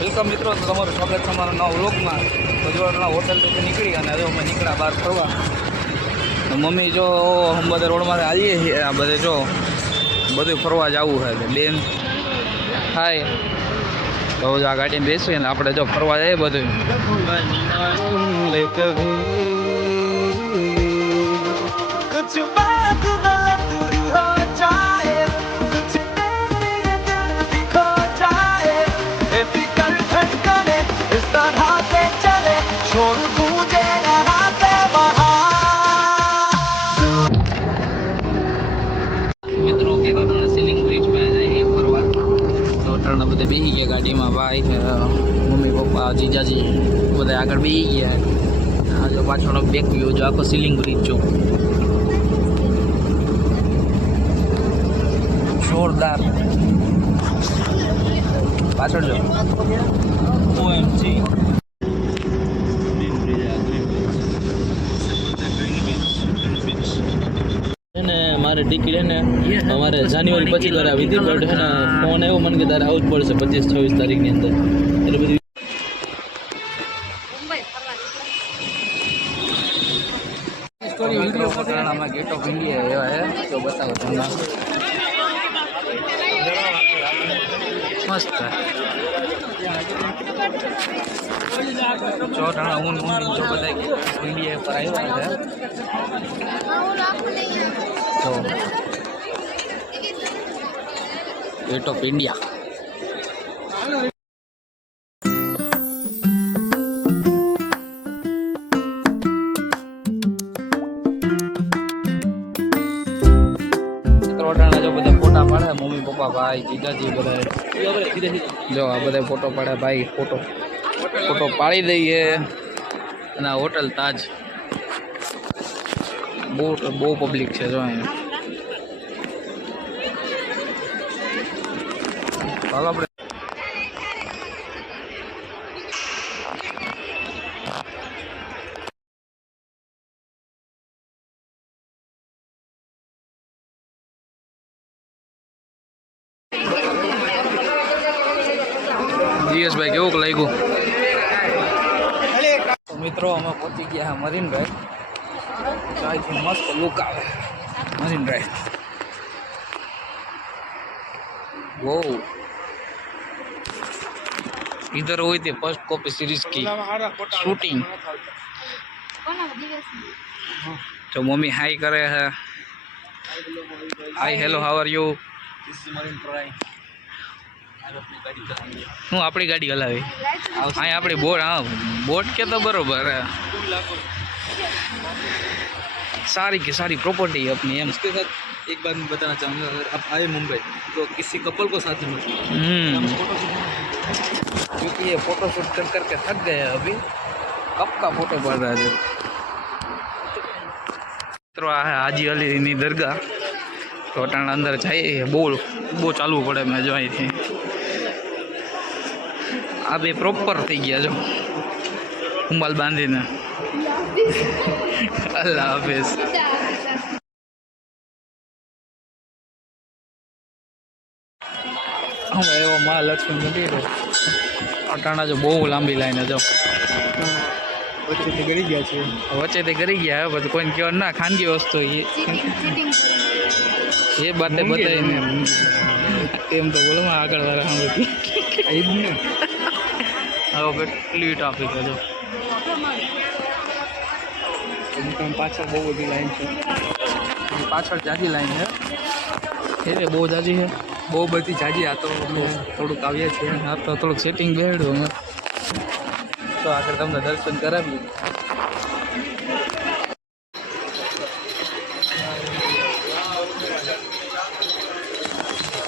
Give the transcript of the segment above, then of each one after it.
Welcome મિત્રો, તો તમારું સ્વાગત છે અમારા નવા વ્લોગમાં. ગુજરાતના હોટલથી નીકળી અને હવે અમે નીકળ્યા બહાર ફરવા. મમ્મી જો અમે બધા રોડમાં આવીએ છીએ, આ બધે જો બધું ફરવા જવું છે બેન. હાય, તો આ ગાડીમાં બેસીએ ને આપણે જો ફરવા જઈએ બધું. બધા બેસી ગયા ગાડીમાં, ભાઈ મમ્મી પપ્પા જીજાજી બધા આગળ બેસી ગયા. આ જો પાછળનો બેક વ્યૂ જો આખો સીલિંગ બ્રિજ જો જોરદાર. પાછળ જો OMG મારે ટિકિટ ને અમારે જાન્યુઆરી પછી કરાવી હતી, બટ હે ને ફોન આવ્યો મને કે તારે આવું જ પડશે 25-26 તારીખની અંદર. એટલે બધી સ્ટોરી વિડીયો પોતાનામાં ગેટ ઓફ ઇન્ડિયા એવા હે તો બતાવો તમને. મસ્ત ચોટાણા ઊન જો બધા ઇન્ડિયા પર આવ્યા છે. તો ગેટ ઓફ ઇન્ડિયા. રોટાણા જો બધા ફોટા પાડે મમ્મી પપ્પા ભાઈ જીજાજી બધા જો આ બધા ફોટો પાડે ભાઈ. ફોટો પાડી દઈએ. અને આ હોટલ તાજ બહુ પબ્લિક છે જો અહીંયા. ચાલો આપણે જીએસભાઈ કેવું લાગ્યું? મિત્રો અમે પહોંચી ગયા મરીન ડ્રાઈવ. અહીંથી મસ્ત લુક આવે मरीन ड्राइव. वो इधर हुई थी फर्स्ट कॉपी सीरीज की शूटिंग. तो मम्मी हाई करे है. Hi hello how are you? હું આપણી ગાડી હલાવી અહીં આપણી બોટ. હા બોટ કે તો બરોબર है. सारी की सारी प्रॉपर्टी है अपनी. एम उसके साथ एक बात मैं बताना चाहूँगा, अगर आप आए मुंबई तो किसी कपल को साथ में क्योंकि ये फोटो शूट कर करके थक गए हैं अभी. कब का फोटो पड़ रहा है. तो आ है हाजी अली नी दरगाह. तो अटाण अंदर जाइए. बो चालू पड़े. मैं जो आई थी आ बे प्रॉपर थी गया जो कुंबाल बांधी ने. अल्लाह हाफिज. हम एवं महालक्ष्मी मंदिर अटाणा जो बहुत लांबी लाइन है. जो वच्चे गरी गया है बट कोई क्यों ना खानगी वस्तु ये बातें बताई ने एम तो बोलो मैं आगे वाला हम કેટલી ટ્રાફિક है. जो પાછળ બહુ બધી લાઈન છે. પાછળ જાજી લાઈન છે એ બહુ જાજી છે. બહુ બધી જાજી. આ તો થોડુંક આવીએ છીએ. આ તો થોડુંક સેટિંગ બેડ્યું અમે તો આગળ તમને દર્શન કરાવીએ.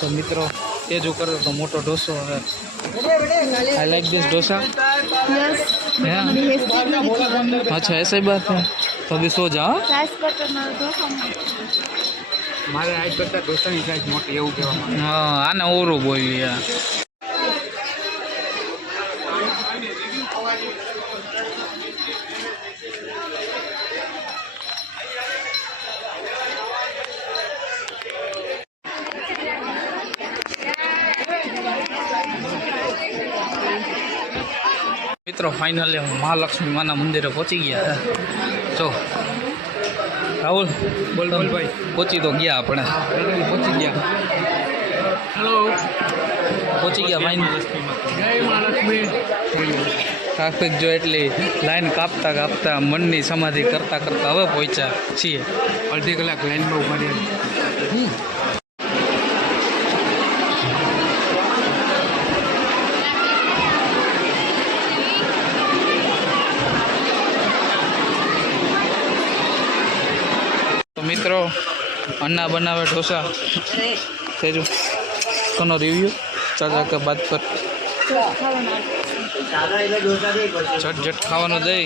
તો મિત્રો એ જો કરો તો મોટો ઢોસો है. I like this dosa. अच्छा ऐसा ही बात है. तो अभी सो जाओ. मारे आज करता डोसा ની સાઈઝ મોટી એવું કહેવામાં. હા આને ઓરું બોલી. મિત્રો ફાઇનલી મહાલક્ષ્મી માના મંદિરે પહોંચી ગયા જો રાહુલ બોલ ભાઈ પહોંચી તો ગયા આપણે પહોંચી ગયા હેલો પહોંચી ગયા ફાઇનલ જય મહાલક્ષ્મી ટ્રાફિક જો એટલી લાઈન કાપતા કાપતા મનની સમાધિ કરતા કરતા હવે પહોંચ્યા છીએ અડધી કલાક લાઈનમાં ઉભા રહ્યા મિત્રો अन्ना बनावे ढोसा तेजू कनो रिव्यू चाचा के बात पर झट झट खावानो दे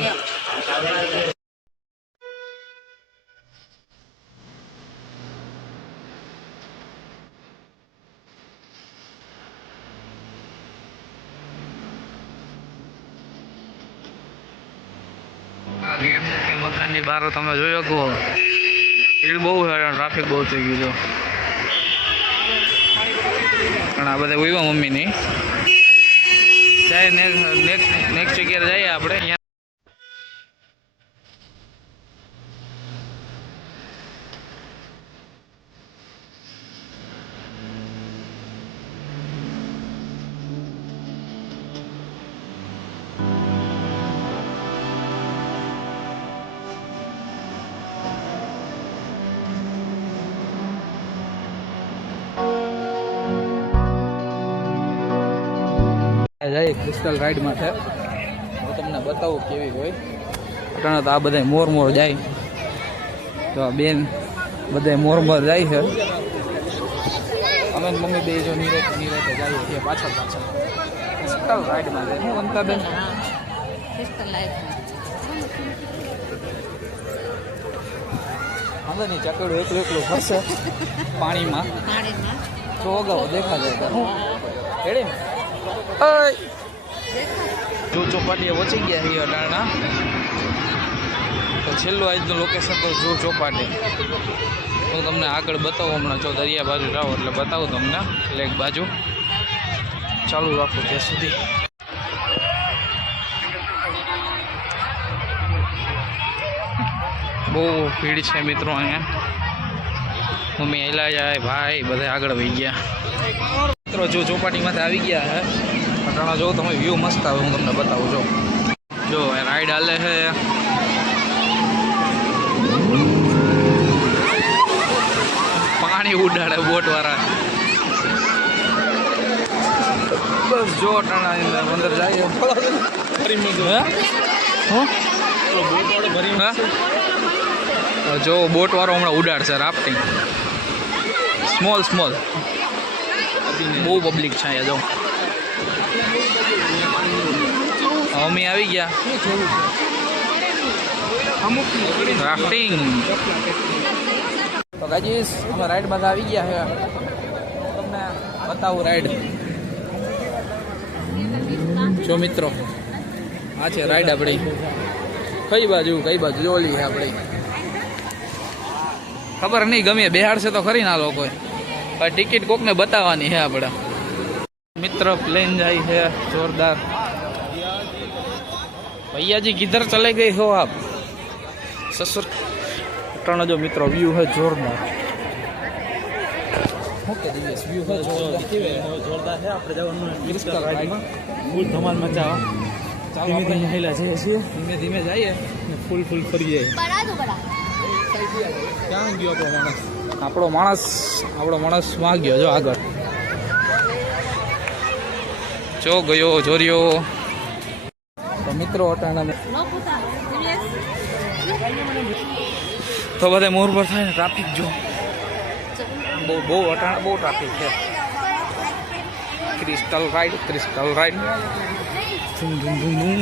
मकान की बार तमे जोयो को भीड़ बहु है ट्राफिक बहुत थी गयु आ बधा उभा मम्मी नहीं जाए नेक्स्ट जगह जाइए आपणे जाए क्रिस्टल राइड में है हूँ तमने बताऊँ केवी होय अटाणे तो आ बधाय मोर मोर जाए तो आ बेन बधाय मोर मोर जाए है अमे मम्मी बे जो नीरते जाए पाछळ पाछळ क्रिस्टल राइड में जाए हूँ बनता बेन अंदर नहीं चकड़ो एकलो एकलो फरसे पानी में तो अगाऊ देखा जाए हूँ हेड़े जो चौपाटी पहुंची गया है अटाणा तो छेल्लू आज लोकेशन तो जो चौपाटी हूँ तमने आग बताऊँ हमने जो दरिया बाजू जाओ एट बताऊँ तमने लेक बाजू चालू रखो त्या सुधी बहु भीड़ है मित्रों अँ मम्मी एला जाए भाई बधा आग वही गया मित्रों जो चौपाटी में आ गया है अटाणा जो तमे व्यू मस्त आवे हूँ तमने बताऊँ जो राइड हाले है पानी उड़ाड़े बोट वाला बस जो अटाणा अंदर जाए जो बोट वाળો હમણાં ઉડાડશે રાફ્ટિંગ સ્મોલ સ્મોલ બહુ પબ્લિક છે અહીંયા જો મમ્મી આવી ગયા રાફ્ટિંગ તો ગાઈસ અમે રાઈડમાં આવી ગયા છે તમને બતાવું રાઈડ જો મિત્રો આ છે રાઈડ આપણી કઈ બાજુ જોલી છે આપણી खबर नहीं गमे बिहार से तो खरी ना लोग पर टिकट कोक ने बतावानी है आपड़ा मित्र प्लेन जाई है जोरदार भैया जी किधर चले गए हो आप ससुर टर्न जो मित्र व्यू है जोरदार ओके दिनेश व्यू है जोरदार है आपड़े जवानो क्रिस्टल राइड में फूल धमाल मचावा धीमे धीमे हेला जाए छे धीमे धीमे जाइए फूल फूल फरीए बड़ा दो बड़ा क्या गयो આપણો માણસ માં ગયો જો આગળ જો ગયો જોરિયો તો મિત્રો અટાણા તો બધે મોર પર થાય ને ટ્રાફિક જો બહુ અટાણા બહુ ટ્રાફિક છે ક્રિસ્ટલ રાઈડ ધૂમ ધૂમ ધૂમ ધૂમ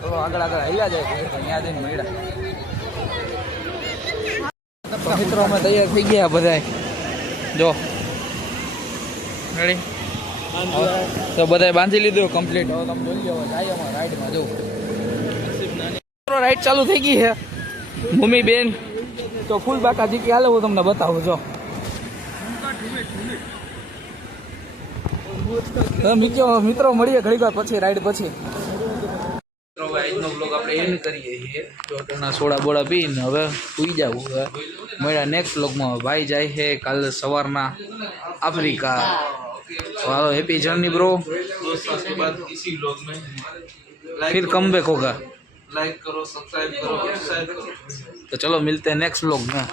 તો આગળ આવ્યા જાય અહીંયા જઈને મળ્યા મિત્રો અમે તૈયાર થઈ ગયા બધા જો રેડી તો બધા બાંધી લીધું કમ્પ્લીટ હવે તમે જોઈ લો જાય અમારા રાઈડમાં જો રાઈડ ચાલુ થઈ ગઈ છે મમ્મી બેન તો ફૂલ બાકા જીકી હાલે હું તમને બતાવું જો મિત્રો મળીએ ઘડી વાર પછી રાઈડ પછી. આજનો બ્લોગ આપણે એન્ડ કરીએ છીએ. ટોટલના સોડા બોડા પીને હવે સુઈ જવું. હવે મળ્યા નેક્સ્ટ બ્લોગમાં. ભાઈ જાય છે કાલે સવારના अफ्रीका. वाह हैप्पी जर्नी ब्रो. 2 साल के बाद इसी ब्लॉग में फिर कम बैक होगा. लाइक करो, सब्सक्राइब करो, शेयर करो. तो चलो मिलते हैं नेक्स्ट ब्लॉग में.